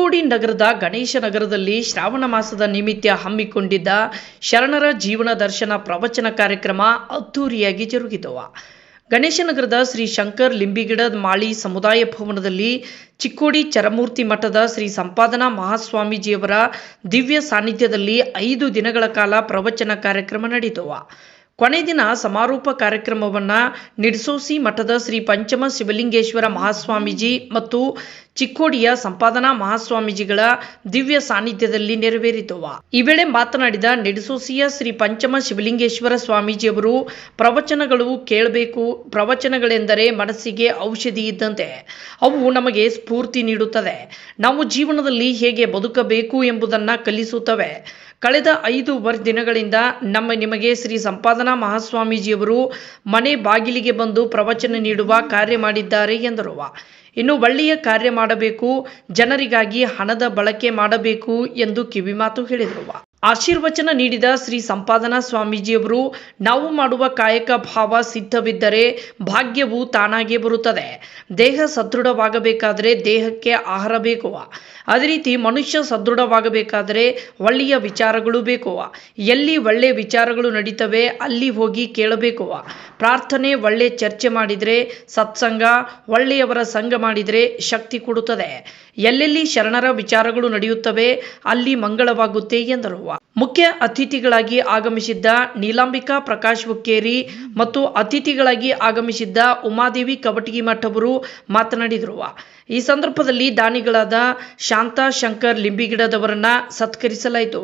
ಚಿಕ್ಕೋಡಿ ನಗರದ ಗಣೇಶ ನಗರದಲ್ಲಿ ಶ್ರಾವಣ ಮಾಸದ ನಿಮಿತ್ತ ಹಮ್ಮಿಕೊಂಡಿದ್ದ ಶರಣರ ಜೀವನ ದರ್ಶನ ಪ್ರವಚನ ಕಾರ್ಯಕ್ರಮ ಅದ್ದೂರಿಯಾಗಿ ಜರುಗಿದವು. ಗಣೇಶನಗರದ ಶ್ರೀ ಶಂಕರ್ ಲಿಂಬಿಗಿಡದ ಮಾಳಿ ಸಮುದಾಯ ಭವನದಲ್ಲಿ ಚಿಕ್ಕೋಡಿ ಚರಮೂರ್ತಿ ಮಠದ ಶ್ರೀ ಸಂಪಾದನಾ ಮಹಾಸ್ವಾಮೀಜಿಯವರ ದಿವ್ಯ ಸಾನ್ನಿಧ್ಯದಲ್ಲಿ ಐದು ದಿನಗಳ ಕಾಲ ಪ್ರವಚನ ಕಾರ್ಯಕ್ರಮ ನಡೆಯಿತು ಕೊನೆ ದಿನ ಸಮಾರೋಪ ಕಾರ್ಯಕ್ರಮವನ್ನು ನಿಡ್ಸೋಸಿ ಮಠದ ಶ್ರೀ ಪಂಚಮ ಶಿವಲಿಂಗೇಶ್ವರ ಮಹಾಸ್ವಾಮೀಜಿ ಮತ್ತು ಚಿಕ್ಕೋಡಿಯ ಸಂಪಾದನಾ ಮಹಾಸ್ವಾಮೀಜಿಗಳ ದಿವ್ಯ ಸಾನ್ನಿಧ್ಯದಲ್ಲಿ ನೆರವೇರಿತವ. ಈ ವೇಳೆ ಮಾತನಾಡಿದ ನೆಡಸೋಸಿಯ ಶ್ರೀ ಪಂಚಮ ಶಿವಲಿಂಗೇಶ್ವರ ಸ್ವಾಮೀಜಿಯವರು, ಪ್ರವಚನಗಳು ಕೇಳಬೇಕು, ಪ್ರವಚನಗಳೆಂದರೆ ಮನಸ್ಸಿಗೆ ಔಷಧಿ ಇದ್ದಂತೆ. ಅವು ನಮಗೆ ಸ್ಫೂರ್ತಿ ನೀಡುತ್ತದೆ ನಾವು ಜೀವನದಲ್ಲಿ ಹೇಗೆ ಬದುಕಬೇಕು ಎಂಬುದನ್ನು ಕಲಿಸುತ್ತವೆ. ಕಳೆದ ಐದು ವರ್ ದಿನಗಳಿಂದ ನಮ್ಮ ನಿಮಗೆ ಶ್ರೀ ಸಂಪಾದನಾ ಮಹಾಸ್ವಾಮೀಜಿಯವರು ಮನೆ ಬಾಗಿಲಿಗೆ ಬಂದು ಪ್ರವಚನ ನೀಡುವ ಕಾರ್ಯ ಮಾಡಿದ್ದಾರೆ ಎಂದರು. ಇನ್ನು ಒಳ್ಳೆಯ ಕಾರ್ಯ ಮಾಡಬೇಕು, ಜನರಿಗಾಗಿ ಹಣದ ಬಳಕೆ ಮಾಡಬೇಕು ಎಂದು ಕಿವಿಮಾತು ಹೇಳಿದರು. ಆಶೀರ್ವಚನ ನೀಡಿದ ಶ್ರೀ ಸಂಪಾದನಾ ಸ್ವಾಮೀಜಿಯವರು, ನಾವು ಮಾಡುವ ಕಾಯಕ ಭಾವ ಸಿದ್ಧವಿದ್ದರೆ ಭಾಗ್ಯವು ತಾನಾಗೇ ಬರುತ್ತದೆ. ದೇಹ ಸದೃಢವಾಗಬೇಕಾದರೆ ದೇಹಕ್ಕೆ ಆಹಾರ ಬೇಕು ಅದೇ ರೀತಿ ಮನುಷ್ಯ ಸದೃಢವಾಗಬೇಕಾದರೆ ಒಳ್ಳೆಯ ವಿಚಾರಗಳು ಬೇಕು ಎಲ್ಲಿ ಒಳ್ಳೆಯ ವಿಚಾರಗಳು ನಡೀತವೆ, ಅಲ್ಲಿ ಹೋಗಿ ಕೇಳಬೇಕು ಪ್ರಾರ್ಥನೆ ಒಳ್ಳೆ ಚರ್ಚೆ ಮಾಡಿದರೆ, ಸತ್ಸಂಗ ಒಳ್ಳೆಯವರ ಸಂಘ ಮಾಡಿದರೆ ಶಕ್ತಿ ಕೊಡುತ್ತದೆ. ಎಲ್ಲೆಲ್ಲಿ ಶರಣರ ವಿಚಾರಗಳು ನಡೆಯುತ್ತವೆ, ಅಲ್ಲಿ ಮಂಗಳವಾಗುತ್ತೆ ಎಂದರು ಮುಖ್ಯ ಅತಿಥಿಗಳಾಗಿ ಆಗಮಿಸಿದ್ದ ನೀಲಾಂಬಿಕಾ ಪ್ರಕಾಶ್ ಹುಕ್ಕೇರಿ ಮತ್ತು ಅತಿಥಿಗಳಾಗಿ ಆಗಮಿಸಿದ್ದ ಉಮಾದೇವಿ ಕಬಟಗಿ ಮಠ ಅವರು ಮಾತನಾಡಿದರು. ಈ ಸಂದರ್ಭದಲ್ಲಿ ದಾನಿಗಳಾದ ಶಾಂತಾ ಶಂಕರ್ ಲಿಂಬಿಗಿಡದವರನ್ನ ಸತ್ಕರಿಸಲಾಯಿತು.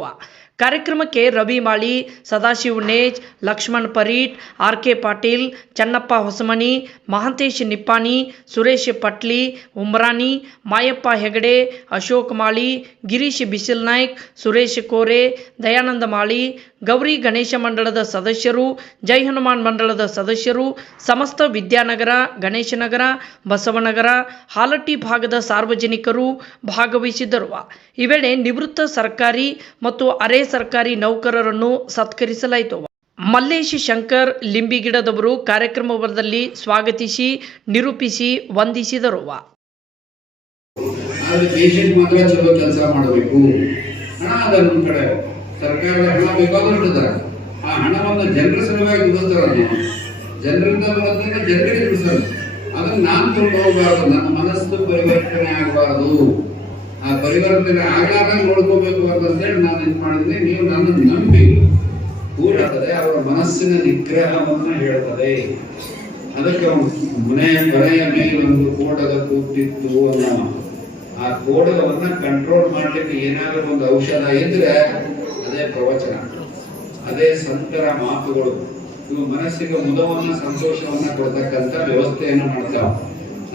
ಕಾರ್ಯಕ್ರಮಕ್ಕೆ ರವಿ ಮಾಳಿ, ಸದಾಶಿವ ನೇಜ್, ಲಕ್ಷ್ಮಣ್ ಪರೀಟ್, ಆರ್ ಕೆ ಪಾಟೀಲ್, ಚನ್ನಪ್ಪ ಹೊಸಮನಿ, ಮಹಾಂತೇಶ್ ನಿಪ್ಪಾಣಿ, ಸುರೇಶ್ ಪಟ್ಲಿ, ಉಮ್ರಾನಿ, ಮಾಯಪ್ಪ ಹೆಗಡೆ, ಅಶೋಕ್ ಮಾಳಿ, ಗಿರೀಶ್ ಬಿಸಿಲ್ ನಾಯ್ಕ್ ಸುರೇಶ್ ಕೋರೆ, ದಯಾನಂದ ಮಾಳಿ ಗೌರಿ ಗಣೇಶ ಮಂಡಳದ ಸದಸ್ಯರು, ಜೈ ಹನುಮಾನ್ ಮಂಡಳದ ಸದಸ್ಯರು, ಸಮಸ್ತ ವಿದ್ಯಾನಗರ, ಗಣೇಶನಗರ, ಬಸವನಗರ, ಹಾಲಟ್ಟಿ ಭಾಗದ ಸಾರ್ವಜನಿಕರು ಭಾಗವಹಿಸಿದ್ದರು. ಈ ವೇಳೆ ನಿವೃತ್ತ ಸರ್ಕಾರಿ ಮತ್ತು ಅರೆ ಸರ್ಕಾರಿ ನೌಕರರನ್ನು ಸತ್ಕರಿಸಲಾಯಿತು. ಮಲ್ಲೇಶ್ ಶಂಕರ್ ಲಿಂಬಿಗಿಡದವರು ಕಾರ್ಯಕ್ರಮದಲ್ಲಿ ಸ್ವಾಗತಿಸಿ, ನಿರೂಪಿಸಿ, ವಂದಿಸಿದರು. ಆದರೆ ಪೇಷಂಟ್ ಮಾತ್ರ ಚಲೋ ಕೆಲಸ ಮಾಡಬೇಕು. ಕಡೆ ಸರ್ಕಾರದ ಹಣ ಬೇಕಾದ್ರೂ ಇಡ್ತಾರೆ ಆ ಹಣವನ್ನು ಜನರ ಸಲುವಾಗಿ ಬಿಡುತ್ತಾರೆ ಜನರಿಂದ ಬರೋದ್ರಿಂದ ಜನರಿಗೆ ಬಿಡಿಸೋದು ಅದನ್ನ ನಾನು ಹೋಗಬಾರ್ದು ನನ್ನ ಮನಸ್ಸು ಪರಿವರ್ತನೆ ಆಗಬಾರದು. ಆ ಪರಿವರ್ತನೆ ಆಗಾಗ ನೋಡ್ಕೋಬೇಕು ಅಂತೇಳಿ ನಾನು ಇದು ಮಾಡಿದ್ರೆ ನೀವು ನನ್ನ ನಂಬಿ ಕೂಡತ್ತದೆ ಅವರ ಮನಸ್ಸಿನ ನಿಗ್ರಹವನ್ನು ಹೇಳ್ತದೆ. ಅದಕ್ಕೆ ಮನೆಯ ಮನೆಯ ಮೇಲೆ ಒಂದು ಕೋಟದ ಕೂತಿತ್ತು ಅನ್ನೋ ಆ ಕೋಟವನ್ನು ಕಂಟ್ರೋಲ್ ಮಾಡ್ಲಿಕ್ಕೆ ಏನಾದರೂ ಒಂದು ಔಷಧ ಇದ್ರೆ ಅದೇ ಪ್ರವಚನ. ಅದೇ ಸಂತರ ಮಾತುಗಳು. ಇವು ಮನಸ್ಸಿಗೆ ಮುದವನ್ನ, ಸಂತೋಷವನ್ನ ಕೊಡ್ತಕ್ಕಂತ ವ್ಯವಸ್ಥೆಯನ್ನು ಮಾಡ್ತಾವ.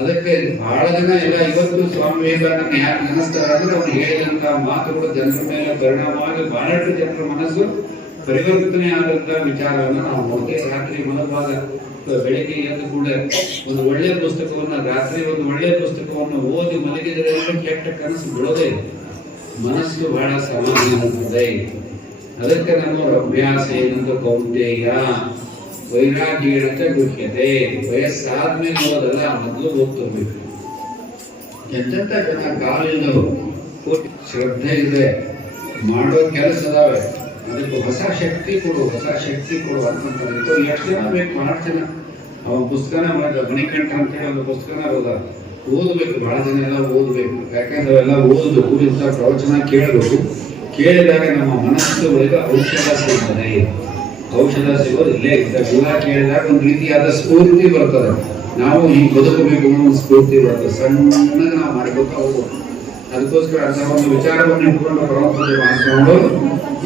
ಅದಕ್ಕೆ ಬಹಳ ಜನ ಎಲ್ಲ ಇವತ್ತು ಸ್ವಾಮಿ ವಿವೇಕಾನಂದ ಯಾಕೆ ಅಂದ್ರೆ ಅವ್ರು ಹೇಳಿದಂತ ಮಾತುಗಳು ಜನರ ಮೇಲೆ ಪರಿಣಾಮವಾಗಿ ಬಹಳಷ್ಟು ಜನರ ಮನಸ್ಸು ಪರಿವರ್ತನೆ ಆದಂತ ವಿಚಾರವನ್ನು ನಾವು ನೋಡ್ತೇವೆ. ರಾತ್ರಿ ಮಲಗುವಾಗ ಬೆಳಿಗ್ಗೆ ಎದ್ದು ಕೂಡ ಒಂದು ಒಳ್ಳೆಯ ಪುಸ್ತಕವನ್ನ, ರಾತ್ರಿ ಒಂದು ಒಳ್ಳೆಯ ಪುಸ್ತಕವನ್ನು ಓದಿ ಮಲಗಿದರೆ ಕೆಟ್ಟ ಕನಸು ಬಿಡೋದೇ ಇಲ್ಲ. ಮನಸ್ಸು ಬಹಳ ಸಮಾಧಾನ ಇರ್ತದೆ ಅದಕ್ಕೆ ನಮ್ಮ ಅಭ್ಯಾಸ ಏನಂತ ಕೌಂಟೇಯ ವೈರಾಗ್ಯ ಗುಹ್ಯತೆ ಗುಹ್ಯತೆ ವಯಸ್ಸಾದ್ಮೇಲೆ ಹೋದಲ್ಲ, ಮೊದಲು ಹೋಗ್ತಿರ್ಬೇಕು. ಎಂತೆಂಥ ಜನ ಕಾಲಿಂದ ಶ್ರದ್ಧೆ ಇದೆ. ಮಾಡೋ ಕೆಲಸ ಅದಾವೆ. ಅದಕ್ಕೆ ಹೊಸ ಶಕ್ತಿ ಕೊಡು, ಹೊಸ ಶಕ್ತಿ ಕೊಡು ಇದು ಎಷ್ಟು ಜನ ಬೇಕು? ಬಹಳ ಅವನ ಅವ ಪುಸ್ತಕನ ಮಾಡಿದ ಮಣಿಕಂಠ ಅಂತೇಳಿ ಒಂದು ಪುಸ್ತಕನ ಓದ ಓದಬೇಕು, ಬಹಳ ಜನ ಎಲ್ಲ ಓದಬೇಕು. ಯಾಕಂದ್ರೆ ಎಲ್ಲ ಓದಬೇಕು ಇಂಥ ಪ್ರವಚನ ಕೇಳಬೇಕು. ಕೇಳಿದಾಗ ನಮ್ಮ ಮನಸ್ಸು ಒಳಗೆ ಔಷಧ ಸಿಗ್ತದೆ. ಔಷಧ ಸಿಗೋದು ಇಲ್ಲೇ ಗುಣ ಕೇಳಿದಾಗ ಒಂದು ರೀತಿಯಾದ ಸ್ಫೂರ್ತಿ ಬರ್ತದೆ. ನಾವು ಈ ಬದುಕಬೇಕು ಅನ್ನೋ ಒಂದು ಸ್ಫೂರ್ತಿ ಬರ್ತದೆ. ಸಣ್ಣ ನಾವು ಮಾಡ್ಕೋತಾ ಹೋಗ್ಬೋದು ಅದಕ್ಕೋಸ್ಕರ ಅಂತ ಒಂದು ವಿಚಾರವನ್ನು ಇಟ್ಕೊಂಡು ಪರಮಾತ್ಮ ಮಾಡಿಕೊಂಡು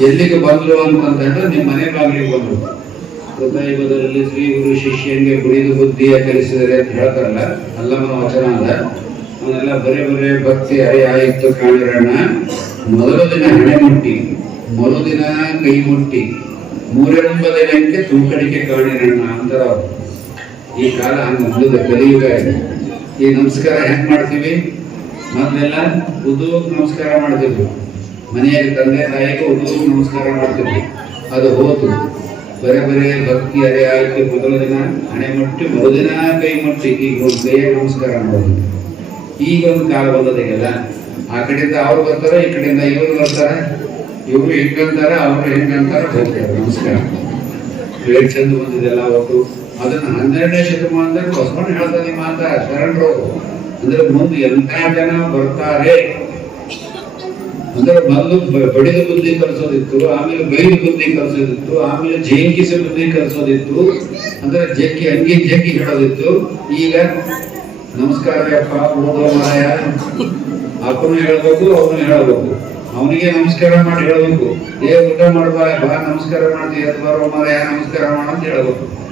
ಎಲ್ಲಿಗೆ ಬಂದ್ರು ಅಂತಂದ್ರೆ ನಿಮ್ಮ ಮನೆ ಬಾಗಿಲಿಗೆ ಬಂದ್ರು. ಹೃದಯದಲ್ಲಿ ಶ್ರೀ ಗುರು ಶಿಷ್ಯನಿಗೆ ಕುಡಿದು ಬುದ್ಧಿಯ ಕಲಿಸಿದರೆ ಅಂತ ಹೇಳ್ತಾರಲ್ಲ ಅಲ್ಲಮನ ವಚನ ಅದ. ಅವನ್ನೆಲ್ಲ ಬರೇ ಬರೇ ಭಕ್ತಿ ಹರಿ ಆಯಿತು ಕಾಣಿರಣ್ಣ ಮೊದಲ ದಿನ ಹಣೆ ಮುಟ್ಟಿ ಮರುದಿನ ಕೈ ಮುಟ್ಟಿ, ಮೂರೆಂಬ ದಿನಕ್ಕೆ ತೂಕಡಿಕೆ ಕಾಣಿರಣ್ಣ ಅಂತಾರ. ಈ ಕಾಲ ಹಂಗೆ ಮುಂದೆ ಕಲಿಯುಗ ಈ ನಮಸ್ಕಾರ ಹೆಂಗ್ ಮಾಡ್ತೀವಿ? ಮೊದಲೆಲ್ಲ ಉದು ನಮಸ್ಕಾರ ಮಾಡ್ತಿದ್ವಿ. ಮನೆಯಲ್ಲಿ ತಂದೆ ತಾಯಿಗೆ ಉದು ನಮಸ್ಕಾರ ಮಾಡ್ತಿದ್ವಿ. ಅದು ಹೋತು. ಬರೇ ಬರೇ ಭಕ್ತಿ ಅರೆ ಆಯ್ತು ಮೊದಲ ದಿನ, ಹಣೆ ಮುಟ್ಟಿ ಮರುದಿನ ಕೈ ಮುಟ್ಟಿ ಈಗ ನಮಸ್ಕಾರ ಮಾಡೋದು. ಈಗ ಒಂದು ಕಾಲ ಬಂದದೆಲ್ಲ ಆ ಕಡೆಯಿಂದ ಅವ್ರು ಬರ್ತಾರೆ, ಈ ಕಡೆಯಿಂದ ಇವರು ಬರ್ತಾರೆ. ಇವರು ಹಿಂಗಂತಾರೆ ಅವರು ಹಿಂಗಂತಾರೆ ಹೋಗ್ತಾರೆ, ನಮಸ್ಕಾರ. ಏಳು ಚಂದ ಬಂದಿದೆಲ್ಲ ಅವತ್ತು ಅದನ್ನ ಹನ್ನೆರಡನೇ ಶತಮಾನದಲ್ಲಿ ಬಸವಣ್ಣ ಹೇಳ್ತಾನೆ ಮಾತ, ಶರಣರು. ಅಂದ್ರೆ ಮುಂದೆ ಎಂತ ಜನ ಬರ್ತಾರೆ? ಅಂದ್ರೆ ಮೊದಲು ಬ- ಬಡಿದ ಬುದ್ಧಿ ಕಲಿಸೋದಿತ್ತು, ಆಮೇಲೆ ಬೈದು ಬುದ್ಧಿ ಕಲಿಸೋದಿತ್ತು, ಆಮೇಲೆ ಜೇಂಕಿಸಿ ಬುದ್ಧಿ ಕಲಿಸೋದಿತ್ತು, ಅಂದ್ರೆ ಜಗ್ಗಿ ಅಂಗಿ ಜಗ್ಗಿ ಹೇಳೋದಿತ್ತು ಈಗ ನಮಸ್ಕಾರ ಅಪ್ಪ, ಓದೋ ಮಾಯ ಅಪ್ಪನು ಹೇಳ್ಬೇಕು, ಅವನು ಹೇಳಬೇಕು. ಅವನಿಗೆ ನಮಸ್ಕಾರ ಮಾಡಿ ಹೇಳಬೇಕು. ಏ, ಊಟ ಮಾಡ್ಬಾ ಬಾ, ನಮಸ್ಕಾರ ಮಾಡ್ತೀವಿ ಎದ್ದು ಬರೋ ನಮಸ್ಕಾರ ಮಾಡ ಅಂತ ಹೇಳಬೇಕು.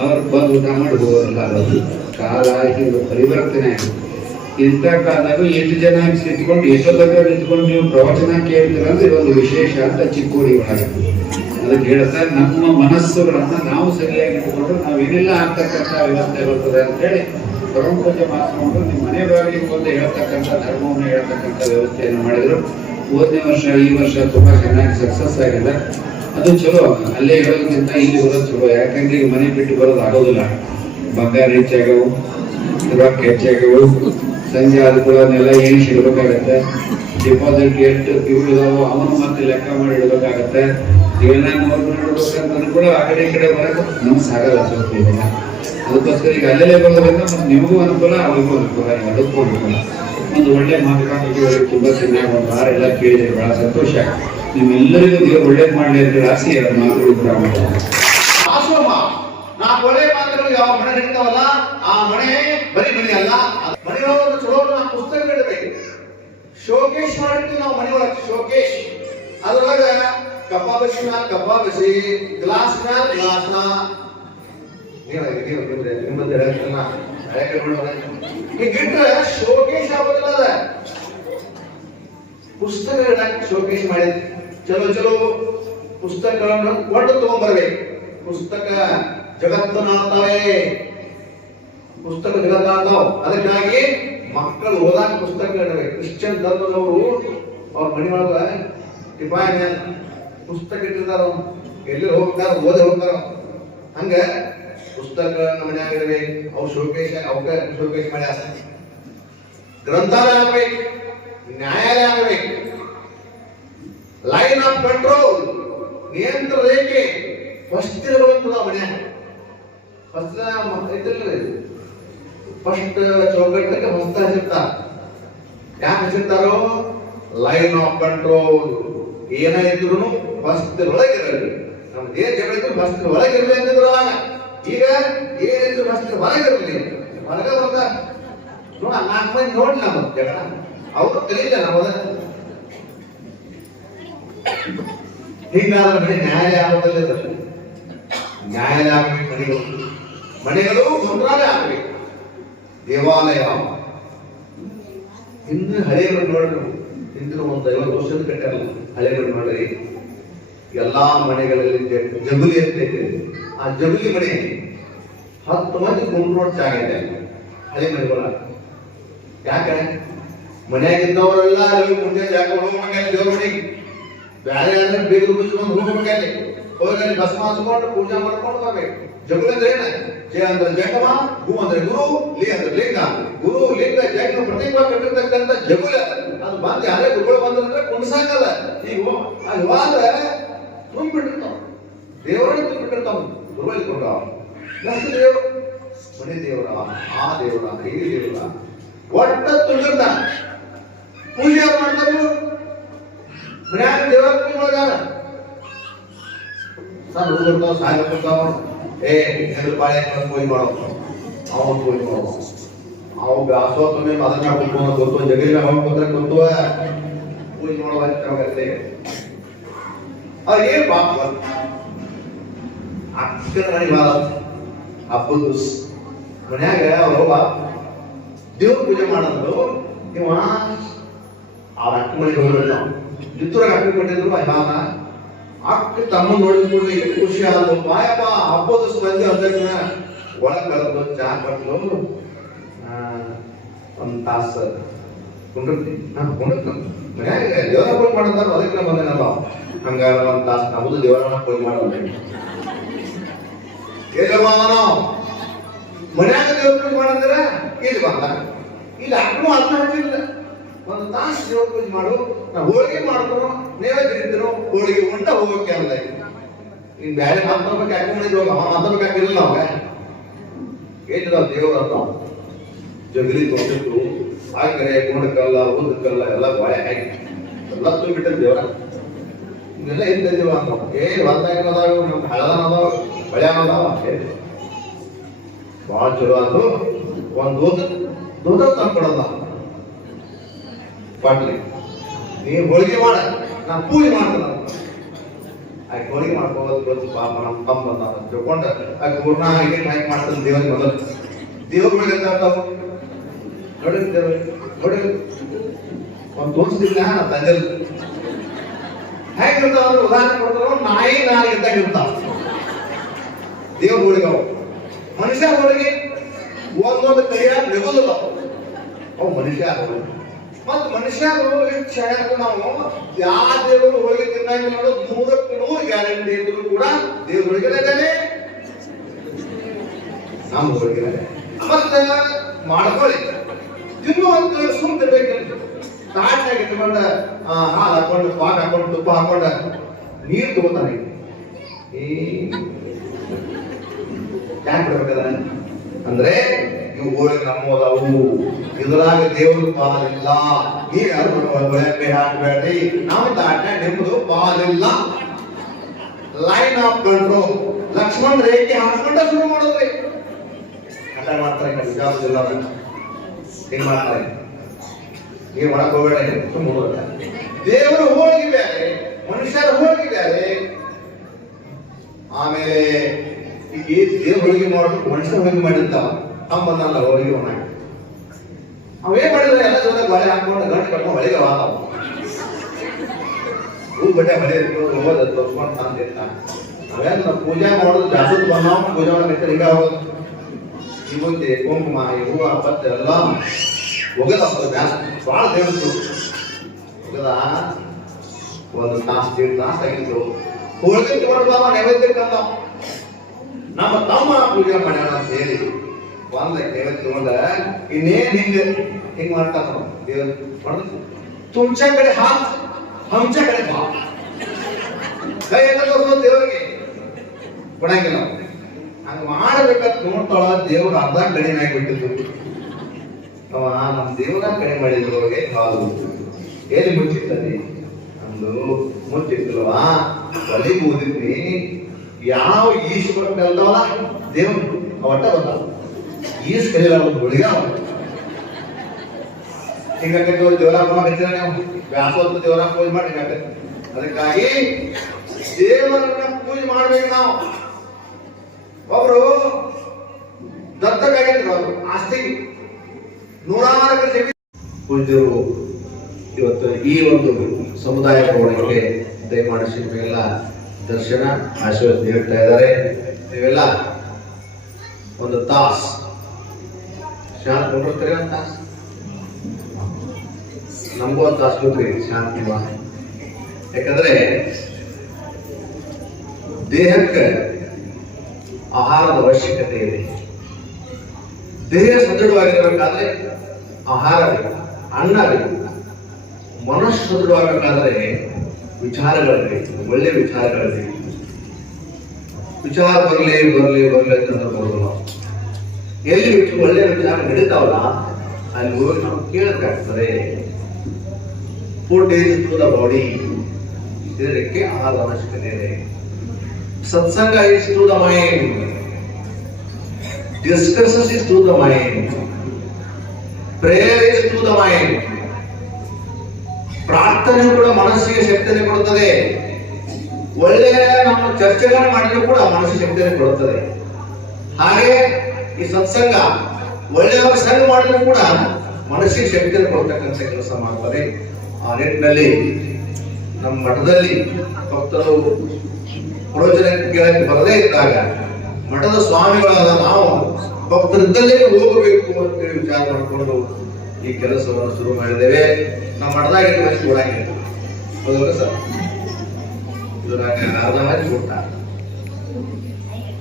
ಅವ್ರು ಬಂದು ಊಟ ಮಾಡಿ ಹೋಗೋದಿಲ್ಲ ಕಾಲ ಪರಿವರ್ತನೆ ಆಗಿದೆ. ಇಂಥ ಕಾಲದಾಗ ಎಷ್ಟು ಜನ ನಿಂತ್ಕೊಂಡು ಎಷ್ಟೊತ್ತಕ್ಕ ನಿಂತ್ಕೊಂಡು ನೀವು ಪ್ರವಚನ ಕೇಳ್ತೀರ ಅಂದ್ರೆ ಇದೊಂದು ವಿಶೇಷ ಅಂತ ಚಿಕ್ಕೋಡಿ ಒಳಗೆ. ಅದಕ್ಕೆ ಹೇಳ್ತಾ ನಮ್ಮ ಮನಸ್ಸುಗಳನ್ನ ನಾವು ಸರಿಯಾಗಿ ಇಟ್ಕೊಂಡ್ರೆ ನಾವು ಏನೆಲ್ಲ ಆಗ್ತಕ್ಕಂಥ ವ್ಯವಸ್ಥೆ ಬರ್ತದೆ ಅಂತ ಹೇಳಿ ಪರಮಪೂಜೆ ಮಾಡಿಸ್ಕೊಂಡು ನಿಮ್ಮ ಮನೆ ಬಾಗಿಲಿಗೆ ಬಂದು ಹೇಳ್ತಕ್ಕಂಥ ಧರ್ಮವನ್ನು ಹೇಳ್ತಕ್ಕಂಥ ವ್ಯವಸ್ಥೆಯನ್ನು ಮಾಡಿದ್ರು. ಹೋದನೇ ವರ್ಷ, ಈ ವರ್ಷ ತುಂಬಾ ಚೆನ್ನಾಗಿ ಸಕ್ಸಸ್ ಆಗಿದೆ. ಅದು ಚಲೋ, ಅಲ್ಲೇ ಹೇಳೋದಕ್ಕಿಂತ ಇಲ್ಲಿ ಬರೋದು ಚಲೋ. ಯಾಕಂದ್ರೆ ಈಗ ಮನೆ ಬಿಟ್ಟು ಬರೋದು ಆಗೋದಿಲ್ಲ. ಬಂಗಾರ ಹೆಚ್ಚಾಗವು ಹೆಚ್ಚಾಗವು. ಸಂಜೆ ಆದ ಕೂಡ ಅದನ್ನೆಲ್ಲ ಡಿಪಾಸಿಟ್ ಎಷ್ಟು ಇದಾವೋ ಅವನು ಮತ್ತೆ ಲೆಕ್ಕ ಮಾಡಿ ಇಡಬೇಕಾಗತ್ತೆ. ಇವೆಲ್ಲ ನೋಡಿ ಇಡ್ಬೇಕಂತಂದ್ರೆ ಕೂಡ ಆ ಕಡೆ ಈ ಕಡೆ ಬರೋದು ನಮ್ಗೆ ಸಾಗಲ್ಲ ಅದಕ್ಕೋಸ್ಕರ ಈಗ ಅಲ್ಲೇ ನಿಮಗೂ ಅನುಕೂಲ, ಅವ್ರಿಗೂ ಅನುಕೂಲ. ಅದಕ್ಕೂ ಅನುಕೂಲ. ಒಂದು ಒಳ್ಳೆ ಮಾತುಕತೆ ತುಂಬ ಚೆನ್ನಾಗಿ ಒಂದು ವಾರ ಎಲ್ಲ ಕೇಳಿದೆ ಬಹಳ ಸಂತೋಷ. ನಿಮ್ಮೆಲ್ಲರಿಗೂ ದೇವರು ಒಳ್ಳೇದು ಮಾಡಲಿ ಅಂತ ಆಸೆ ಒಳ್ಳೆ ನಡೀತಾವಲ್ಲ ಆ ಮನೆ ಬರೀ ಮನೆ ಅಲ್ಲ ಮನೆಯೊಳಗೆ ಚಲೋ ನಾವು ಪುಸ್ತಕ ಇಡಬೇಕು ಶೋಕೇಶ್ ಮಾಡಿರ್ತೀವಿ ನಾವು ಮನೆಯೊಳಗೆ ಒಳಗೆ. ಶೋಕೇಶ್. ಅದ್ರೊಳಗ ಕಪ್ಪ ಬಸಿನ ಕಪ್ಪ ಬಸಿ ಗ್ಲಾಸ್ ಗ್ಲಾಸ್ನ ಗ್ಲಾಸ್ ಹೀಗಿಟ್ರೆ ಶೋಕೇಶ್ ಆಗೋದಿಲ್ಲ ಅದ. ಪುಸ್ತಕ ಶೋಕೇಶ್ ಮಾಡಿದ್. ಚಲೋ ಚಲೋ ಪುಸ್ತಕಗಳನ್ನು ಒಟ್ಟು ತಗೊಂಡ್ಬರ್ಬೇಕು ಪುಸ್ತಕ ಜಗತ್ತನ್ನ ಆಳ್ತಾವೆ. ಪುಸ್ತಕ ಜಗತ್ತಾಗ್ತಾವ ಅದಕ್ಕಾಗಿ ಮಕ್ಕಳು ಓದಾಕ ಪುಸ್ತಕ ಇಡಬೇಕು ಕ್ರಿಶ್ಚಿಯನ್ ಧರ್ಮದವರು ಅವ್ರ ಮನೆ ಒಳಗ ಟಿಪಾಯ ಮೇಲೆ ಪುಸ್ತಕ ಇಟ್ಟಿರ್ತಾರ. ಎಲ್ಲಿ ಹೋಗ್ತಾರ ಓದಿ ಹೋಗ್ತಾರ ಹಂಗ ಪುಸ್ತಕಗಳನ್ನು ಮನ್ಯಾಗ ಇರಲಿ ಅವು ಶೋಕೇಶ ಅವಕ ಶೋಕೇಶ ಮಾಡಿ ಆಸಕ್ತಿ ಗ್ರಂಥಾಲಯ ಆಗ್ಬೇಕು, ನ್ಯಾಯಾಲಯ ಆಗ್ಬೇಕು. ಲೈನ್ ಆಫ್ ಕಂಟ್ರೋಲ್ ನಿಯಂತ್ರಣ ರೇಖೆ ಫಸ್ಟ್ ಇರಬೇಕು ಮನ್ಯಾಗ. ಫಸ್ಟ್ ಐತಿಲ್ಲ ಫಸ್ಟ್ ಚೌಕಟ್ಟಕ್ಕೆ ಹೊಸ್ತ ಹಚ್ಚಿರ್ತಾರ ಯಾಕೆ ಹಚ್ಚಿರ್ತಾರೋ ಲೈನ್ ಆಫ್ ಕಂಟ್ರೋಲ್ ಏನೇ ಇದ್ರು ಒಳಗಿರಲಿ ಇರಲಿ. ನಮ್ಮ ಏನ್ ಜಗಳ ಇದ್ರು ಇರಲಿ ಅಂತಿದ್ರು ಈಗ ಏನಿದ್ರು ಫಸ್ಟ್ ಹೊರಗೆ ಇರಲಿ ಹೊರಗೆ ಬಂದ ನೋಡ ನಾಲ್ಕು ಮಂದಿ ನೋಡಿ ನಮ್ಮ ಜಗಳ. ಅವ್ರು ಕಲೀಲ ನಮ್ಮ ಹೀಗಾದ್ರೆ ನ್ಯಾಯಾಲಯ ಆಗೋದಿಲ್ಲ. ನ್ಯಾಯಾಲಯ ಮನೆಗಳು. ಮನೆಗಳು ಮಂತ್ರಾಲಯ ಆಗಬೇಕು. ದೇವಾಲಯ. ಹಿಂದೆ ಹಳೆಯವರು ನೋಡ್ರಿ. ಹಿಂದಿನ ಒಂದು ಐವತ್ತು ವರ್ಷದ ಕಟ್ಟಲ್ಲ ಹಳೆಯವರು ನೋಡ್ರಿ. ಎಲ್ಲಾ ಮನೆಗಳಲ್ಲಿ ಜಗುಲಿ ಅಂತ ಇದೆ. ಆ ಜಗುಲಿ ಮನೆ ಹತ್ತು ಮಂದಿ ಕುಂಡ್ರೋಡ್ ಜಾಗ ಇದೆ ಹಳೆ ಮನೆಗಳ ಯಾಕೆ? ಮನೆಯಾಗಿದ್ದವರೆಲ್ಲ ಮುಂದೆ ಜಾಗ ಹೋಗ್ಬೇಕಲ್ಲಿ ದೇವ್ರ ಮನೆಗೆ. ಬೇರೆ ಅಂದ್ರೆ ಬೇಗ ಮುಚ್ಕೊಂಡು ಹೋಗ್ಬೇಕಲ್ಲಿ ಹೋಗಿ ಭಸ್ಮ ಹಚ್ಕೊಂಡು ಪೂಜೆ ಮಾಡ್ಕೊಂಡು ಬರ್ಬೇಕು. ಜಗುಲ ಅಂದ್ರೆ ಏನ? ಜಯ ಅಂದ್ರೆ ಜಂಗಮ ಗು ಅಂದ್ರೆ ಗುರು, ಲಿ ಅಂದ್ರೆ ಲಿಂಗ. ಗುರು, ಲಿಂಗ, ಜಂಗ ಪ್ರತೀಕವಾಗಿ ಕಟ್ಟಿರ್ತಕ್ಕಂಥ ಜಗುಲ ಅದು. ಬಂದು ಯಾರೇ ಗುರುಗಳು ಬಂದ್ರೆ ಕುಣಸಾಕಲ್ಲ. ಈಗ ಅಲ್ಲಿ ಹೋದ್ರೆ ತುಂಬಿಟ್ಟಿರ್ತಾವ. ದೇವರೇ ತುಂಬಿಟ್ಟಿರ್ತಾವ. ದೇವರು. ಮನೆ ದೇವರ, ಆ ದೇವರ, ಈ ದೇವರ. ಒಟ್ಟ ತುಂಬಿರ್ತಾನ. ಪೂಜೆ ಮಾಡ್ತಾರು ಮನ್ಯಾಗ ದೇವರ ಸಣ್ಣ ಹುಡುಗರ್ತಾವ ಸಾಯಿ ಬರ್ತಾವ ಏ ಹೆಣ್ಣು ಪಾಳೆ ಪೂಜೆ ಮಾಡೋ ಅವನ ಪೂಜೆ ಮಾಡೋ ಅವ ಬ್ಯಾಸೋತ್ತಮೆ ಅದನ್ನ ಕುತ್ಕೊಂಡು ಗೊತ್ತು ಜಗಲಿನ ಹೋಗ್ಕೊಂಡ್ರೆ ಗೊತ್ತು ಪೂಜೆ ಮಾಡುವಂತೆ ಅವ್ರು ಏನ್ ಪಾಪ ಅಕ್ಕನ ಮನೆಗೆ ಬಾರ ಹಬ್ಬದ ದಿವ್ಸ ಮನ್ಯಾಗ ಅವ್ರವ್ವ ದೇವ್ರ ಪೂಜೆ ಮಾಡೋದು ಇವ ಅವ್ರ ಅಕ್ಕ ಮನೆಗೆ ಹೋಗ್ಬಿಟ್ಟು ಕಿತ್ತೂರಾಗ ಅಕ್ಕ ಕೊಟ್ಟಿದ್ರು ಮಾಮ ಅಕ್ಕ ತಮ್ಮ ನೋಡಿದ್ರು ಎಷ್ಟು ಖುಷಿ ಆದ್ರು ಬಾಯಪ್ಪ, ಹಬ್ಬದ ಅದಕ್ಕೆ ಅಂದಕ್ಕಿನ ಒಳಗ್ ಕರೆದು ಚಾ ಕಟ್ಕೊಂಡು ಒಂದ್ ತಾಸ ಕುಂಡಿರ್ತಿ. ಹಾ ಕುಂಡಿರ್ತಾನ ದೇವರ ಪೂಜೆ ಮಾಡಂತಾರ, ಅದಕ್ಕೆ ನಾ ಬಂದೇನಲ್ಲ ಹಂಗಾರ ಒಂದ್ ತಾಸ ನಮ್ದು ದೇವರನ್ನ ಪೂಜೆ ಮಾಡಲ್ಲ ಬಂದ ಮನ್ಯಾಗ ದೇವ್ರ ಪೂಜೆ ಮಾಡಂದ್ರ? ಇಲ್ಲಿ ಬಂದ. ಇಲ್ಲಿ ಅಕ್ಕನು ಅರ್ಥ ಹಚ್ಚಿಲ್ಲ ಒಂದು ತಾಸು ದೇವ್ರ ಪೂಜೆ ಮಾಡು ನಾ ಹೋಳಿಗೆ ಮಾಡ್ತಾನೋ ನೈವೇದ್ಯ ಹೋಳಿಗೆ ಉಂಟ, ಹೋಗೋಕೆ ಅಲ್ಲ ಇನ್ ಬ್ಯಾರೆ ಮಾತಾಡ್ಬೇಕು, ಯಾಕೆ ಮಾಡಿದ್ರು ಅವ ಮಾತಾಡ್ಬೇಕಾಗಿರಲಿಲ್ಲ ಅವಾಗ? ಏನಿಲ್ಲ, ದೇವ್ರ ಜಗಲಿ ತೊಗೊಂಡಿದ್ದು ಆಗ್ರೆ ಗುಣಕಲ್ಲ ಉದಕ್ಕಲ್ಲ ಎಲ್ಲ ಬಾಳೆ ಹಾಕಿ. ಎಲ್ಲ ತುಂಬಿಟ್ಟ ದೇವ್ರ. ಇವೆಲ್ಲ ಏನ್ ದೇವ ಅಂತ ಏ ಹೊಲ್ದಾಗ ಅದಾವ ನಮ್ಗೆ ಹಳದನ ಅದಾವ ಬಳ್ಯಾನ ಭಾಳ ಚಲೋ ಆತು ಒಂದ್ ದೂತ ದೂತ ತಂದ್ಕೊಡಲ್ಲ. ಪಾಟ್ಲಿ ನೀ ಹೋಳಿಗೆ ಮಾಡ. ನಾನು ಪೂಜೆ ಮಾಡ್ತೀನಿ. ಆಕೆ ಹೋಳಿಗೆ ಮಾಡ್ಕೊಳ್ಳೋದು ಬಂದು ಪಾಪ ನಮ್ಮ ತಮ್ಮ ಬಂದ ತಿಳ್ಕೊಂಡ ಆಕೆ ಹೂರ್ಣ ಹಾಕಿ ಹಾಕಿ ದೇವರಿಗೆ ಮೊದಲು. ದೇವ್ರ ಮೇಲೆ ನೋಡಿ ನೋಡಿ ಒಂದು ತೋರಿಸ್ತಿಲ್ಲ ನಾ ತಂದೆ ಹೇಗಿರ್ತಾವ ಅಂದ್ರೆ ಉದಾಹರಣೆ ನಾಯಿ ನಾಯಿ ಇದ್ದಾಗ ಇರ್ತಾವ. ದೇವ್ರ ಹೋಳಿಗೆ ಅವು. ಮನುಷ್ಯ ಹೋಳಿಗೆ ಒಂದೊಂದು ಕೈಯಾಗ ನೆಗೋದಿಲ್ಲ ಅವು ಮನುಷ್ಯ ಹೋಳಿಗೆ ಮತ್ ಮನುಷ್ಯರು ಕ್ಷಣಕ್ಕೆ ನಾವು ಯಾವ ದೇವರು ಹೋಳಿಗೆ ತಿನ್ನಂಗಿಲ್ಲ ನೋಡೋ, ನೂರಕ್ಕೆ ನೂರು ಗ್ಯಾರಂಟಿ ಇದ್ರು ಕೂಡ ದೇವ್ರ ಹೋಳಿಗೆ ನಮ್ಮ ಹೋಳಿಗೆ ಮತ್ತೆ ಮಾಡ್ಕೊಳ್ಳಿ. ತಿನ್ನುವಂತ ಸುಮ್ತಿರ್ಬೇಕಂತ ತಾಟಾಗಿ ಇಟ್ಕೊಂಡ ಹಾಲು ಹಾಕೊಂಡು, ಪಾಕ್ ಹಾಕೊಂಡು, ತುಪ್ಪ ಹಾಕೊಂಡ ನೀರು ತಗೋತಾನೆ. ಏನ್ ಯಾಕೆ ಬಿಡ್ಬೇಕದ ಅಂದ್ರೆ ಇವು ಹೋಳಿಗೆ ನಮ್ಮದವು. ಇದ್ರಾಗ ದೇವ್ರ ಪಾಲಿಲ್ಲ ಯಾರು ಒಳಗೆ ಹಾಕ್ಬೇಡ್ರಿ ನಾವು ತಾಟ ನಿಮ್ದು ಪಾಲಿಲ್ಲ ಲೈನ್ ಆಫ್ ಕಂಟ್ರೋಲ್ ಲಕ್ಷ್ಮಣ್ ರೇಖೆ ಹಾಕೊಂಡ ಶುರು ಮಾಡಿದ್ರಿ. ಕಟ ಮಾಡ್ತಾರೆ ವಿಶ್ವಾಸ ಇಲ್ಲ ಏನ್ ಮಾಡ್ತಾರೆ? ನೀವು ಮಾಡಕ್ ಹೋಗ್ಬೇಡ ದೇವರು ಹೋಳಿಗೆ ಬೇರೆ ಹೋಗಿದ್ದಾರೆ. ಹೋಳಿಗೆ ಬೇರೆ ಆಮೇಲೆ ಈ ದೇವ್ರ ಹೋಳಿಗೆ ಮಾಡೋದು ಮನುಷ್ಯ ಹೋಳಿಗೆ ಮಾಡಿರ್ತಾವ ತಮ್ಮನ್ನಲ್ಲ ಹೋಳಿಗೆ ಮಾಡಿ ಅವೇನ್ ಮಾಡಿದ್ರೆ ಎಲ್ಲ ಜೊತೆ ಬಳೆ ಹಾಕೊಂಡು ಗಂಟು ಕಟ್ಕೊಂಡು ಹೊಳಿಗೆ ವಾದವು ಹೂ ಬಟ್ಟೆ ಮಳೆ ಹೋಗೋದು ತೋರ್ಸ್ಕೊಂಡು ತಂದಿರ್ತಾನೆ ಅವೇನು ನಾವು ಪೂಜೆ ಮಾಡೋದು ಜಾಸ್ತಿ ಬಂದಾವ ಪೂಜೆ ಮಾಡಕ್ಕೆ ಹಿಂಗ ಹೋಗೋದು. ಇವತ್ತೆ ಕುಂಕುಮ, ಈ ಹೂವ ಪತ್ತೆ ಎಲ್ಲ ಒಗದ ಜಾಸ್ತಿ. ಭಾಳ ದೇವತ್ತು ಒಗದ ಒಂದು ತಾಸು, ದೇಡ್ ತಾಸು ಆಗಿತ್ತು. ಹೋಳಿಗೆ ತಗೊಂಡು ಬಾಬಾ ನೈವೇದ್ಯಕ್ಕೆ ಅಂದ ನಮ್ಮ ತಮ್ಮ ಪೂಜೆ ಮಾಡ್ಯಾನ ಅಂತ ಹೇಳಿ ಒಂದ ನೈವೇದ್ಯ ತಗೊಂಡ, ಇನ್ನೇನ್ ಹಿಂಗ, ಹಿಂಗ್ ಮಾಡ್ತಾನ. ದೇವ್ರ ತುಮಚ ಕಡೆ ಹಾತ್ ಹಂಚ ಕಡೆ ಬಾ ಕೈ ಎತ್ತೋದು ದೇವರಿಗೆ. ಕೊಡಂಗಿಲ್ಲ. ಹಂಗ ಮಾಡಬೇಕಂತ ನೋಡ್ತಾಳ, ದೇವ್ರ ಅರ್ಧ ಕಡಿಮೆ ಆಗಿಬಿಟ್ಟಿದ್ರು ಅವ ನಮ್ಮ ದೇವ್ರ ಕಡಿಮೆ ಮಾಡಿದ್ರು, ಅವ್ರಿಗೆ ಕಾಲು ಎಲ್ಲಿ ಮುಚ್ಚಿತ್ತಲ್ಲಿ? ಅಂದು ಮುಚ್ಚಿತ್ತಲ್ವಾ? ಬಲಿ ಊದಿದ್ನಿ ಯಾವ ಈಶ್ವರ ಬರ್ಬೇಕಲ್ದವಲ್ಲ ದೇವ್ರು. ಅವಟ್ಟ ಬಂದ. ಈಸ್ ಕಲಿಯಲ್ಲ ಒಂದು ಹುಡುಗ ಅವ. ಹಿಂಗಾಗಿ ದೇವರ ಮಾಡ್ತೀರ ನೀವು ವ್ಯಾಸೋತ್ತ ದೇವರ ಪೂಜೆ ಮಾಡಿ ಅದಕ್ಕಾಗಿ ದೇವರನ್ನ ಪೂಜೆ ಮಾಡ್ಬೇಕು ನಾವು. ಒಬ್ರು ದತ್ತಕ್ಕಾಗಿದ್ರು ಅವರು ಆಸ್ತಿಗೆ. ನೂರಾರು ಪೂಜ್ಯರು ಇವತ್ತು ಈ ಒಂದು ಸಮುದಾಯ ಭವನಕ್ಕೆ ದಯಮಾಡಿಸಿ ನಿಮಗೆಲ್ಲ ದರ್ಶನ, ಆಶೀರ್ವಾದ ನೀಡ್ತಾ ಇದ್ದಾರೆ. ನೀವೆಲ್ಲ ಒಂದು ತಾಸ್ ಶಾಂತ ಅಂತ ನಂಬುವಂತ ಬೇಕ್ರಿ ಶಾಂತಿ ಯಾಕಂದ್ರೆ ದೇಹಕ್ಕೆ ಆಹಾರದ ಅವಶ್ಯಕತೆ ಇದೆ. ದೇಹ ಸದೃಢವಾಗಿರ್ಬೇಕಾದ್ರೆ ಆಹಾರ ಬೇಕು, ಅನ್ನ ಬೇಕು. ಮನಸ್ಸು ಸದೃಢವಾಗಬೇಕಾದ್ರೆ ವಿಚಾರಗಳು ಬೇಕು, ಒಳ್ಳೆ ವಿಚಾರಗಳು ಬೇಕು. ವಿಚಾರ ಬರಲಿ ಬರಲಿ ಬರಲಿ ಅಂತ ನಾವು ಎಲ್ಲಿ ಬಿಟ್ಟು ಒಳ್ಳೆ ವಿಚಾರ ನಡೀತಾವಲ್ಲ, ಅಲ್ಲಿ ಹೋಗಿ ನಾವು ಕೇಳಬೇಕಾಗ್ತದೆ. Food is to the body ಇದಕ್ಕೆ ಆಹಾರದ ಅವಶ್ಯಕತೆ ಇದೆ. Satsang is to the mind Discussions is to the mind prayer is to the mind ಪ್ರಾರ್ಥನೆ ಕೂಡ ಮನಸ್ಸಿಗೆ ಶಕ್ತಿಯನ್ನು ಕೊಡುತ್ತದೆ. ಒಳ್ಳೆಯ ನಮ್ಮ ಚರ್ಚೆಗಳನ್ನು ಮಾಡಿದ್ರು ಕೂಡ ಮನಸ್ಸಿಗೆ ಶಕ್ತಿಯನ್ನು ಕೊಡುತ್ತದೆ. ಹಾಗೆ ಈ ಸತ್ಸಂಗ ಒಳ್ಳೆಯವಾಗ ಸಂಘ ಮಾಡಿದ್ರು ಕೂಡ ಮನಸ್ಸಿಗೆ ಶಕ್ತಿಯನ್ನು ಕೊಡ್ತಕ್ಕಂಥ ಕೆಲಸ ಮಾಡ್ತಾರೆ ಆ ನಿಟ್ಟಿನಲ್ಲಿ ನಮ್ಮ ಮಠದಲ್ಲಿ ಭಕ್ತರು ಪ್ರವಚನ ಕೇಳಕ್ಕೆ ಬರದೇ ಇದ್ದಾಗ ಮಠದ ಸ್ವಾಮಿಗಳಾದ ನಾವು ಭಕ್ತರಿದ್ದಲ್ಲೇ ಹೋಗಬೇಕು ಅಂತ ವಿಚಾರ ಮಾಡಿಕೊಂಡು ಈ ಕೆಲಸವನ್ನು ಶುರು ಮಾಡಿದ್ದೇವೆ. ನಮ್ಮ ಮಠದಾಗ ಕೂಡ ಇದು ನಾನು ಅರ್ಧ ಮಾಡಿ ಕೊಟ್ಟ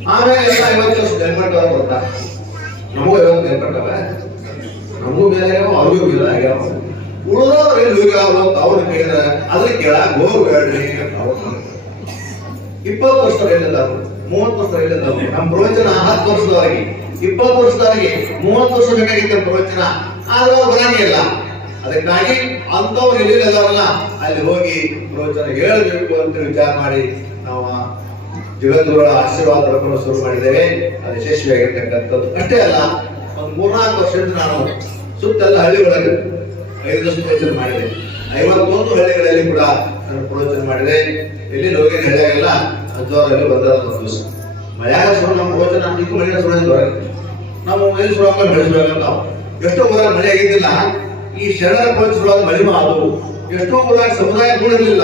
ಆಮೇಲೆ ಎಲ್ಲ ವರ್ಷ ನೆನ್ಪಟ್ಟವ ಕೊಟ್ಟ ನಮಗೂ ಐವತ್ತು ನೆನ್ಪಟ್ಟವ ನಮಗೂ ಮೇಲೆ ಅವ್ರಿಗೂ ಮೇಲೆ ಆಗ್ಯಾವ ಉಳಿದವ್ರು ಎಲ್ಲಿ ಹೋಗ್ಯಾವ ಅಂತ ಅವ್ರು ಹೇಳ್ತಾರೆ. ಇಪ್ಪತ್ತು ವರ್ಷದವ್ರು ಎಲ್ಲಿದ್ದಾರು ಮೂವತ್ತು ವರ್ಷ ಎಲ್ಲಿದ್ದಾರು ನಮ್ಮ ಪ್ರವಚನ ಹತ್ತು ವರ್ಷದವರೆಗೆ, ಇಪ್ಪತ್ತು ವರ್ಷದವರೆಗೆ ಮೂವತ್ತು ವರ್ಷ ಬೇಕಾಗಿತ್ತು ಪ್ರವಚನ. ಆದ್ರೆ ಅವ್ರು ಅದಕ್ಕಾಗಿ ಅಂತವ್ರು ಎಲ್ಲಿದ್ದಾರಲ್ಲ ಅಲ್ಲಿ ಹೋಗಿ ಪ್ರವಚನ ಹೇಳಬೇಕು ಅಂತ ವಿಚಾರ ಮಾಡಿ ಜಗದ್ಗುರುಗಳ ಆಶೀರ್ವಾದ ಪಡ್ಕೊಂಡು ಶುರು ಮಾಡಿದ್ದೇವೆ. ಅದು ಯಶಸ್ವಿಯಾಗಿರ್ತಕ್ಕಂಥದ್ದು ಅಷ್ಟೇ ಅಲ್ಲ, ಒಂದು ಮೂರ್ನಾಲ್ಕು ವರ್ಷದಿಂದ ನಾನು ಸುತ್ತೆಲ್ಲ ಹಳ್ಳಿಗಳಲ್ಲಿ ಐದಷ್ಟು ಪ್ರವಚನ ಮಾಡಿದೆ. ಐವತ್ತೊಂದು ಹಳ್ಳಿಗಳಲ್ಲಿ ಕೂಡ ನಾನು ಪ್ರವಚನ ಮಾಡಿದೆ. ಎಲ್ಲಿ ಹೋಗಿ ಹಳ್ಳಿಯಾಗೆಲ್ಲ ಬಂದದ ಬಂದ ದಿವಸ. ಮಳೆಯಾಗ ಶುರು ನಮ್ಮ ಪ್ರವಚನ ನಮ್ಮ ಮಳೆಯ ಶುರು ನಾವು ಮಳೆ ಶುರು ಬೆಳೆಸಬೇಕಂತ ಎಷ್ಟೋ ಮೊದಲ ಮಳೆ ಆಗಿದ್ದಿಲ್ಲ ಈ ಶರಣರ ಪ್ರವಚನ ಮಳೆ ಅದು. ಎಷ್ಟೋ ಊರಾಗ ಸಮುದಾಯ ಇರಲಿಲ್ಲ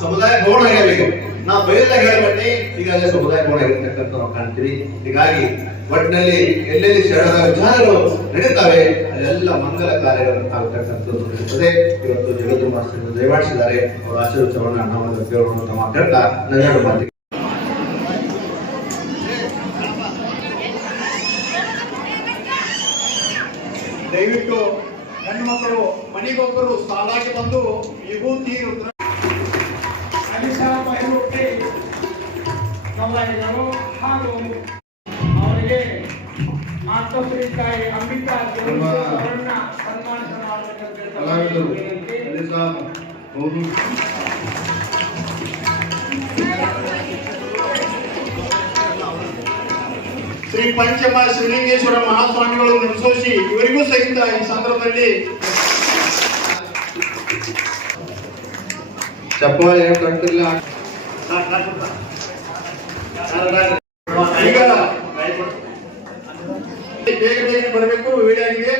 ಸಮುದಾಯ ಗೌಣ ಈಗ ನಾವು ಬಯಲಾಗ ಹೇಳ್ಬಟ್ಟಿ ಈಗಾಗಲೇ ಸಮುದಾಯ ಗೌಣ ಆಗಿರ್ತಕ್ಕಂಥ ನಾವು ಕಾಣ್ತೀವಿ. ಹೀಗಾಗಿ ಒಟ್ಟಿನಲ್ಲಿ ಎಲ್ಲೆಲ್ಲಿ ಶರಣರ ವಿಚಾರಗಳು ನಡೀತಾವೆ, ಅಲ್ಲೆಲ್ಲ ಮಂಗಲ ಕಾರ್ಯಗಳು ಆಗ್ತಕ್ಕಂಥದ್ದು ನಡೀತದೆ. ಇವತ್ತು ಜಗತ್ತು ಮಾಸ್ತರು ದಯಮಾಡಿಸಿದ್ದಾರೆ ಅವರ ಆಶೀರ್ವಚವನ್ನು ನಮ್ಮನ್ನು ಕೇಳೋಣ ಅಂತ ಮಾತಾಡ್ತಾ ನನ್ನ ಮಾತಿಗೆ. ದಯವಿಟ್ಟು ಹೆಣ್ಣು ಮಕ್ಕಳು ಮನೆಗೊಬ್ಬರು ಸಾಲಾಗಿ ಬಂದು ವಿಭೂತಿ ರುದ್ರ ಅಲಿಸಾ ಬೈರುಟ್ಟಿ ಗೌರವಿಗಳು ಹಾಗೂ ಅವರಿಗೆ ಮಾತೃಶ್ರೀ ತಾಯಿ ಅಂಬಿಕಾ ದೇವಿ ಅವರನ್ನ ಸನ್ಮಾನಿಸಲಾಗುತ್ತದೆ ಶ್ರೀ ಪಂಚಮ ಶ್ರೀಲಿಂಗೇಶ್ವರ ಮಹಾಸ್ವಾಮಿಗಳು ನಿರ್ಸೋಸಿ ಇವರಿಗೂ ಸಹಿತ ಈ ಸಂದರ್ಭದಲ್ಲಿ ಚಪ್ಪಾಳೆ ಬೇಗ ಬೇಗ ಬರಬೇಕು ವಿಡಿಯೋ ಆಗಿದೆ.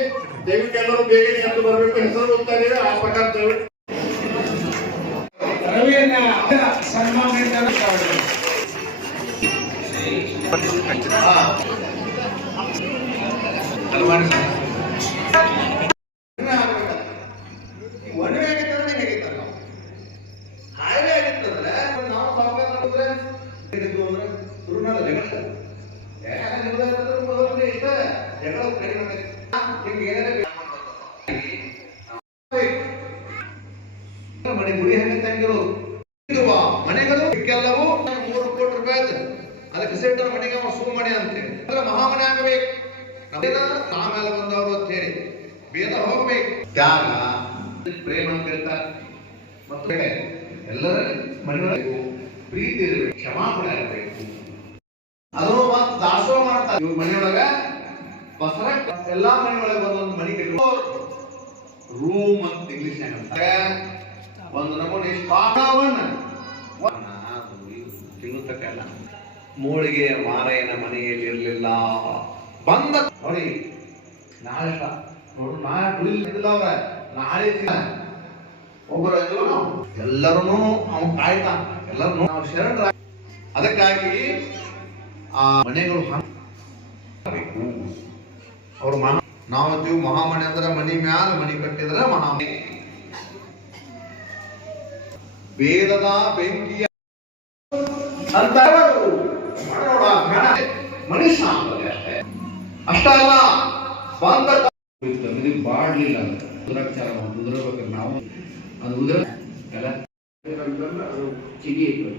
ದಯವಿಟ್ಟು ಎಲ್ಲರೂ ಬೇಗನೆ ಎದ್ದು ಬರಬೇಕು ಹೆಸರು ಹೋಗ್ತಾ ಇದ್ದೀವಿ. ಆ ಪ್ರಕಾರ ದಯವಿಟ್ಟು. ರವಿಯನ್ನ ಸನ್ಮಾನದಿಂದ ಒಡವೆ ಮನೆ ಗುಡಿ ಹೆಂಗ ತಂಗಿರು? ಇರುವ ಮನೆಗಳು ಕೆಲವು ಮೂರು ಕೋಟಿ ರೂಪಾಯಿ ಆಯ್ತು. ಅದಕ್ಕೆ ಸೆಟ್ ಮನೆಗೆ ಅವ ಸೂ ಮನೆ ಅಂತೇಳಿ ಅಂದ್ರೆ ಮಹಾಮನೆ ಆಗಬೇಕು. ಆಮೇಲೆ ಬಂದವರು ಅಂತ ಹೇಳಿ ಬೇದ ಹೋಗ್ಬೇಕು. ತ್ಯಾಗ ಪ್ರೇಮ ಅಂತ ಹೇಳ್ತಾರೆ. ಮತ್ತೆ ಎಲ್ಲರ ಮನೆಯೊಳಗೆ ಪ್ರೀತಿ ಇರಬೇಕು, ಕ್ಷಮಾಪಣೆ ಇರಬೇಕು. ಅದನ್ನು ಮತ್ತೆ ದಾಸೋಹ ಮಾಡ್ತಾರೆ. ಇವ್ರ ಮನೆಯೊಳಗ ಬಸರ ಎಲ್ಲಾ ಮನೆಯೊಳಗೆ ಒಂದೊಂದು ಮನೆ ಕಟ್ಟಿ ರೂಮ್ ಅಂತ ಇಂಗ್ಲಿಷ್ ಒಂದು ನಮೂನೆ ತಿನ್ನುತ್ತಕ್ಕ ತಿನ್ನುತ್ತಕ್ಕಲ್ಲ. ಮೂಳಿಗೆ ಮಾರಯ್ಯನ ಮನೆಯಲ್ಲಿ ಇರಲಿಲ್ಲ. ಬಂದ ನೋಡಿ, ನಾಳೆ. ನೋಡು, ನಾಳೆ ಕುಡಿಲಿಲ್ಲ ಅವ್ರ. ನಾಳೆ ಒಬ್ಬರು ಎಲ್ಲರೂ ಅವನು ಕಾಯ್ತಾನ ಎಲ್ಲರೂ ನಾವು ಶರಣರ ಅದಕ್ಕಾಗಿ ಆ ಮನೆಗಳು ಅವ್ರ ಮಹಾ ನಾವು ಮಹಾಮಣೆ ಅಂದ್ರೆ ಮನಿ ಮ್ಯಾಲ ಮನಿ ಕಟ್ಟಿದ್ರೆ ಮಹಾಮನೆ ವೇದದ ಬೆಂಕಿಯ ಅಂತ ಮಾಡೋಣ ಬೇಡ. ಮನುಷ್ಯ ಆಗ್ತದೆ ಅಷ್ಟೇ ಅಷ್ಟ ಅಲ್ಲ ಸ್ವಂತ ಇದು ಬಾಡ್ಲಿಲ್ಲ ಉದ್ರಾಕ್ಷಾರ ಉದುರಬೇಕು ನಾವು ಅದು ಉದುರ ಎಲ್ಲ ಅದು ಚಿಗಿ ಇತ್ತು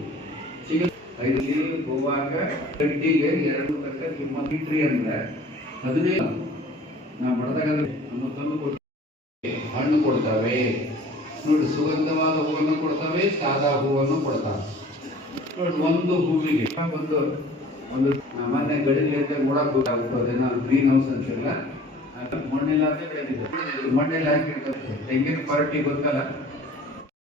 ಚಿಗಿ ಐದು ನೀರು ಗೋವಾಗ ಗಂಟಿಗೆ ಎರಡು ತನಕ ಕಿಮ್ಮತ್ ಇಟ್ರಿ ಅಂದ್ರೆ ಹದಿನೈದು ನಾ ಬಡದಾಗ ನಮ್ಮ ತಂದು ಕೊಡ್ತೇವೆ ಹಣ್ಣು ಕೊಡ್ತವೆ ನೋಡಿ, ಸುಗಂಧವಾದ ಹೂವನ್ನು ಕೊಡ್ತವೆ, ಸಾದಾ ಹೂವನ್ನು ಕೊಡ್ತಾರೆ. ನೋಡಿ, ಒಂದು ಹೂವಿಗೆ ಒಂದು ಒಂದು ಮೊನ್ನೆ ಗಡಿಲಿಯಂತೆ ನೋಡಕ್ ಗೊತ್ತಾಗುತ್ತೆ ಗ್ರೀನ್ ಹೌಸ್ ಅಂತಿಲ್ಲ ಮಣ್ಣಿಲ್ಲ ಮಣ್ಣೆಲ್ಲ ಹಾಕಿರ್ತಾರೆ ತೆಂಗಿನ ಪಾರ್ಟಿ ಗೊತ್ತಲ್ಲ?